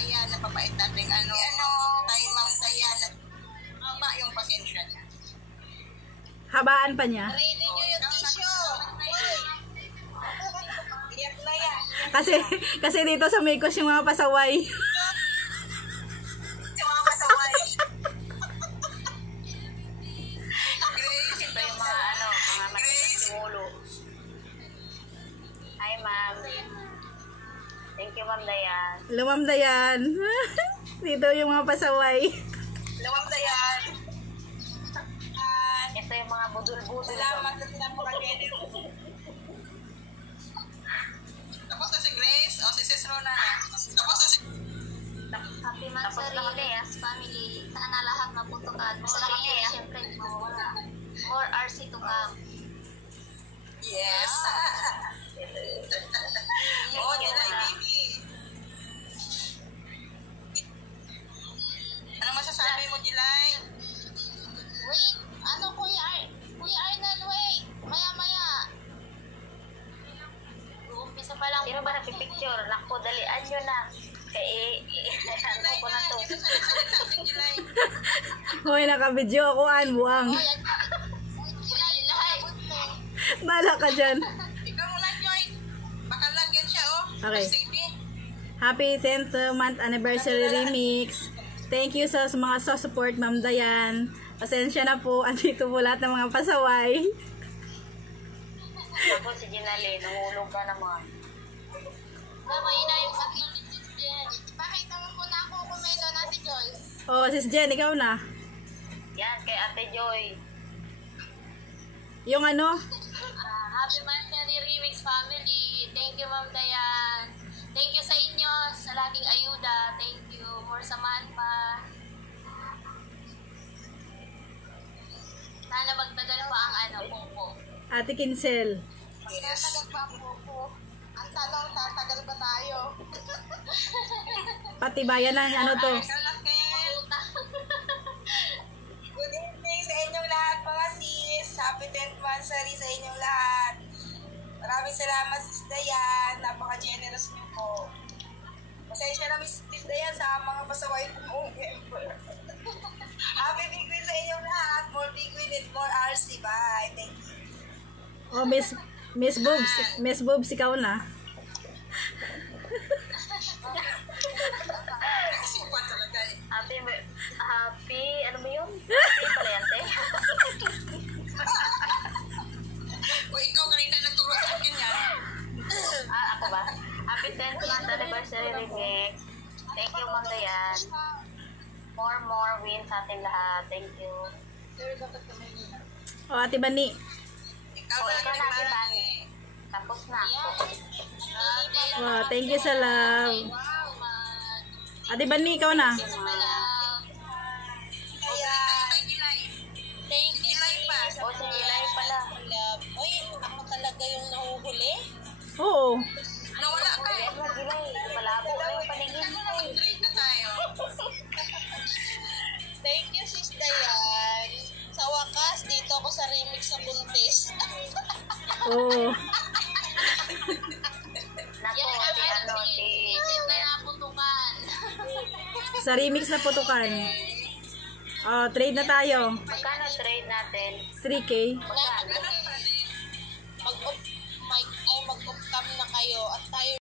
Dayan, napapait natin kay Ma'am Dayan. Haba yung pasensya niya. Habaan pa niya. Ready nyo yung tissue. Iyak na yan. Kasi dito sa Mekos yung mga pasaway. Yung mga pasaway. Grace, ito yung mga Simulo. Hi, ma'am. Thank you, Ma'am Dayan. Hello, Ma'am Dayan. Dito yung mga pasaway. Ma'am Dayan. Ito yung mga budul-budul. Salamat sa pinapaka-generous. Tapos na si Grace o si Sis Rona. Tapos na si... Happy Tapos na kami, family. Sana lahat maputukan. Tapos na kami, Siyempre, mawawala. More RC to come. Yes. Oh, July baby. Ano masasabi mo, July? Wait, Kuya Arnel, wait. Maya. Umpisa pa lang. Sino ba napipicture? Naku, dalian nyo na. Ano ko na to? Ito salita si July. Hoy, nakabidyo ako, buang. Bala ka dyan. Ikaw muna, Joy. Baka lagyan siya, oh. Okay. Sige. Happy 10th month anniversary remix. Thank you sa mga support, Ma'am Dayan. Pasensya na po. Andito po lahat ng mga pasaway. Ako si Ginali, nangulog ka naman. Mahina yung sakit. Pakita mo muna ako kumelo natin, Joy. Oh, Sis Jen, ikaw na. Yan, kay Ate Joy. Yung ano? Happy Monthly Remix family. Thank you, Ma'am Dayan. Thank you sa inyo sa laging ayuda. Thank you. More samahan pa. Sana magtagal pa ang pupo. Ate Kinsel. Yes. Tagal pa ang pupo. Ang tanong, tatagal ba tayo? Pati bayan ng ano to. Good evening sa inyong lahat, mga sis. Happy 10th anniversary sa inyong lahat. Maraming salamat, Sis Dayan. Napaka-generous niyo po. Pasensya na, Sis Dayan, sa mga pasaway kong member. Happy Big Win sa inyong lahat. More Big Win and more RC. Bye. Thank you. Oh, Miss Boobs, ikaw na. Isipan talaga eh. Happy, ano ba yun? Happy pala yan, te. O ikaw, kanina nagturo sa akin yan. Ako ba? Happy 10th month anniversary remix. Thank you, Ma'am Dayan. More wins sa atin lahat. Thank you. Oh, Ate Bani. Ikaw O, na, ikaw Ate natin, Bani. Bani. Tapos na. Wow, thank you sa love. Ate Bani, ikaw na. Kaya, Thank you. O, si Eli pala. Uy, ako talaga yung nahuhuli. Oo. nawala ka eh. Ano, Eli? Malabo na yung paningin. Mag-trade na tayo. Thank you, Sis Dayan. Sa wakas, dito ako sa remix sa Buntis. Oo. Nako, si naputukan. Sa remix na putukan. Oh, trade na tayo. Magkano trade natin? 3K. Magkano?